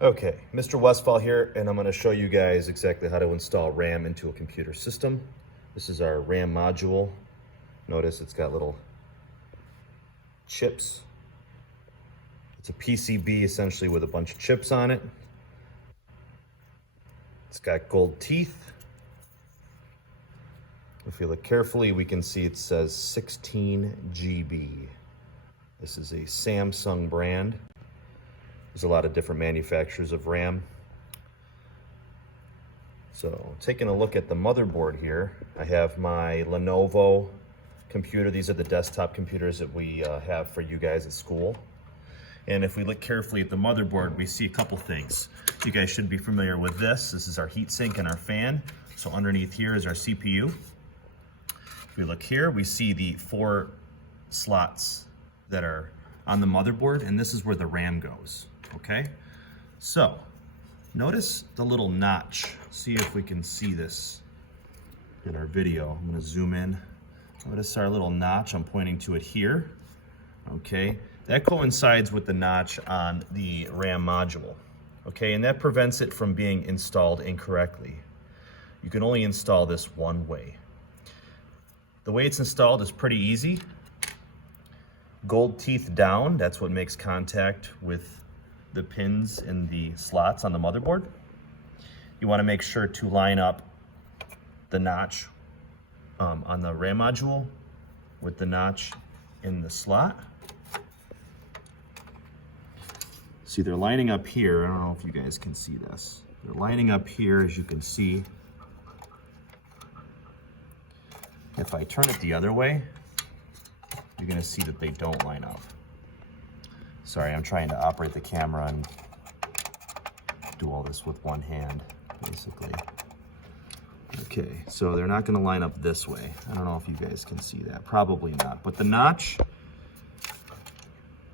Okay, Mr. Westfall here, and I'm going to show you guys exactly how to install RAM into a computer system. This is our RAM module. Notice it's got little chips. It's a PCB essentially with a bunch of chips on it. It's got gold teeth. If you look carefully, we can see it says 16 GB. This is a Samsung brand. There's a lot of different manufacturers of RAM. So taking a look at the motherboard here, I have my Lenovo computer. These are the desktop computers that we have for you guys at school. And if we look carefully at the motherboard, we see a couple things. You guys should be familiar with this. This is our heatsink and our fan. So underneath here is our CPU. If we look here, we see the 4 slots that are on the motherboard, and this is where the RAM goes. Okay, so notice the little notch. See if we can see this in our video. I'm going to zoom in. Notice our little notch. I'm pointing to it here. Okay, that coincides with the notch on the RAM module. Okay, and that prevents it from being installed incorrectly. You can only install this one way. The way it's installed is pretty easy. Gold teeth down, that's what makes contact with the pins in the slots on the motherboard. You want to make sure to line up the notch on the RAM module with the notch in the slot. See, they're lining up here. I don't know if you guys can see this. They're lining up here, as you can see. If I turn it the other way, you're going to see that they don't line up. Sorry, I'm trying to operate the camera and do all this with one hand, basically. Okay, so they're not going to line up this way. I don't know if you guys can see that. Probably not. But the notch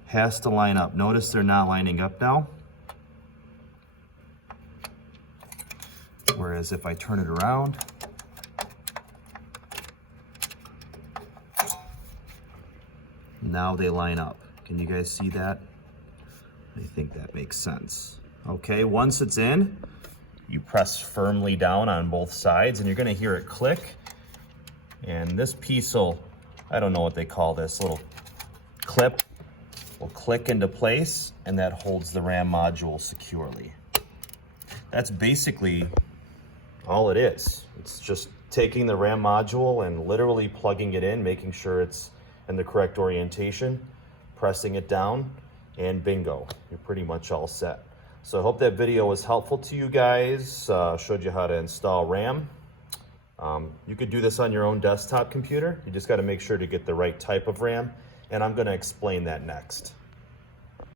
has to line up. Notice they're not lining up now. Whereas if I turn it around, now they line up. Can you guys see that? I think that makes sense. Okay, once it's in, you press firmly down on both sides and you're gonna hear it click. And this piece will, I don't know what they call this, little clip will click into place, and that holds the RAM module securely. That's basically all it is. It's just taking the RAM module and literally plugging it in, making sure it's in the correct orientation, pressing it down, and bingo, you're pretty much all set. So I hope that video was helpful to you guys, showed you how to install RAM. You could do this on your own desktop computer. You just got to make sure to get the right type of RAM, and I'm going to explain that next.